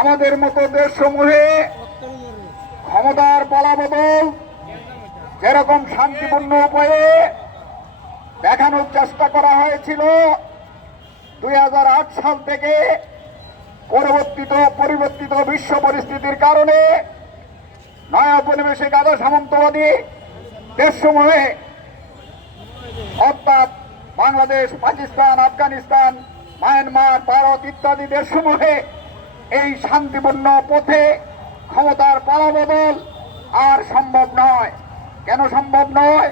আমাদের মতো দেশসমূহে ক্ষমতার বলাবদল যেরকম শান্তিপূর্ণ উপায়ে দেখানোর চেষ্টা করা হয়েছিল 2008 সাল থেকে পরিবর্তিত বিশ্ব পরিস্থিতির কারণে নয়া উপনিবেশিক আধা সামন্তবাদী দেশসমূহে অর্থাৎ বাংলাদেশ, পাকিস্তান, আফগানিস্তান, মায়ানমার, ভারত ইত্যাদি দেশসমূহে এই শান্তিপূর্ণ পথে ক্ষমতার পালাবদল আর সম্ভব নয়। কেন সম্ভব নয়?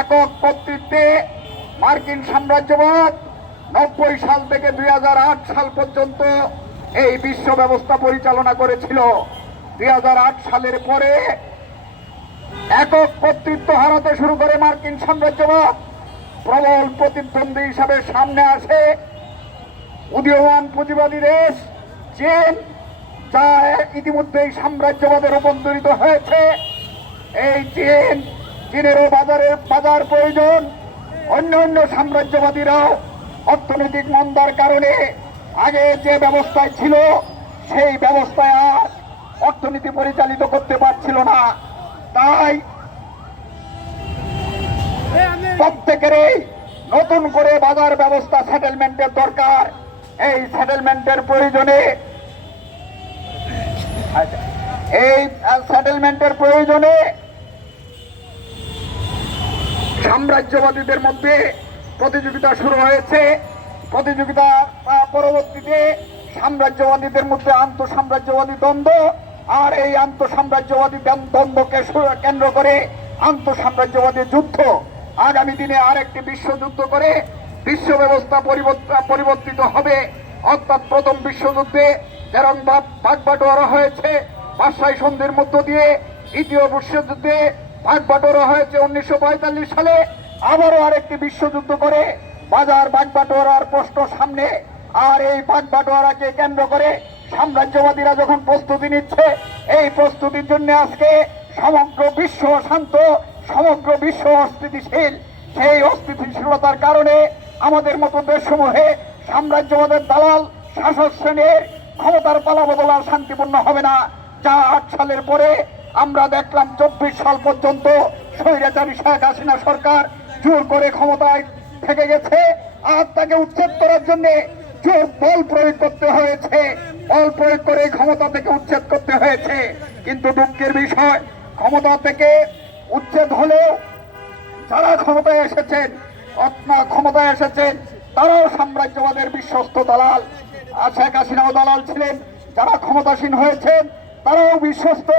একক কর্তৃত্বে মার্কিন সাম্রাজ্যবাদ 90 সাল থেকে 2008 সাল পর্যন্ত এই বিশ্ব ব্যবস্থা পরিচালনা করেছিল। 2008 সালের পরে একক কর্তৃত্ব হারাতে শুরু করে মার্কিন সাম্রাজ্যবাদ। প্রবল প্রতিদ্বন্দ্বী হিসাবে সামনে আসে উদীয়মান পুঁজিবাদী দেশ চীন, যা ইতিমধ্যেই সাম্রাজ্যবাদে রূপান্তরিত হয়েছে। এই চীনেরও বাজার প্রয়োজন। অন্য সাম্রাজ্যবাদীরাও অর্থনৈতিক মন্দার কারণে আগে যে ব্যবস্থায় ছিল সেই ব্যবস্থায় আর অর্থনীতি পরিচালিত করতে পারছিল না। তাই প্রত্যেকেরই নতুন করে বাজার ব্যবস্থা সেটেলমেন্টের দরকার। এই সেটেলমেন্টের প্রয়োজনে সাম্রাজ্যবাদীদের মধ্যে প্রতিযোগিতা শুরু হয়েছে। প্রতিযোগিতা পরবর্তীতে সাম্রাজ্যবাদীদের মধ্যে আন্তঃসাম্রাজ্যবাদী দ্বন্দ্ব, আর এই আন্তঃসাম্রাজ্যবাদী দ্বন্দ্বকে কেন্দ্র করে আন্তঃসাম্রাজ্যবাদী যুদ্ধ। আগামী দিনে আরেকটি বিশ্বযুদ্ধ করে বিশ্ব ব্যবস্থা পরিবর্তিত হবে। অর্থাৎ প্রথম বিশ্বযুদ্ধে যেরকম ভাগ-বাটোয়ারা হয়েছে ভার্সাই সন্ধির মধ্য দিয়ে, দ্বিতীয় বিশ্বযুদ্ধে ভাগ-বাটোয়ারা হয়েছে 1945 সালে, আবারও আরেকটি বিশ্বযুদ্ধ করে বাজার ভাগ-বাটোয়ারার প্রশ্ন সামনে। আর এই ভাগ-বাটোয়ারাকে কেন্দ্র করে সাম্রাজ্যবাদীরা যখন প্রস্তুতি নিচ্ছে, এই প্রস্তুতির জন্য আজকে সমগ্র বিশ্ব শান্ত, সমগ্র বিশ্ব অস্থিতিশীল। সেই অস্থিতিশীলতার কারণে আমাদের মতো দেশসমূহে সাম্রাজ্যবাদের দালাল শাসক শ্রেণীর ক্ষমতার পালাবদল আর শান্তিপূর্ণ হবে না। যা 8 সালের পরে আমরা দেখলাম 24 সাল পর্যন্ত স্বৈরাচারী শেখ হাসিনা সরকার জোর করে ক্ষমতায় থেকে গেছে। আর তাকে উচ্ছেদ করার জন্য জোর বল প্রয়োগ করতে হয়েছে, বল প্রয়োগ করে ক্ষমতা থেকে উচ্ছেদ করতে হয়েছে। কিন্তু দুঃখের বিষয়, ক্ষমতা থেকে উচ্ছেদ হলেও যারা ক্ষমতায় এসেছেন তারাও সাম্রাজ্যবাদের বিশ্বস্ত দালাল। শেখ হাসিনাও দালাল ছিলেন। যারা ক্ষমতাসীন হয়েছেন তারাও বিশ্বস্ত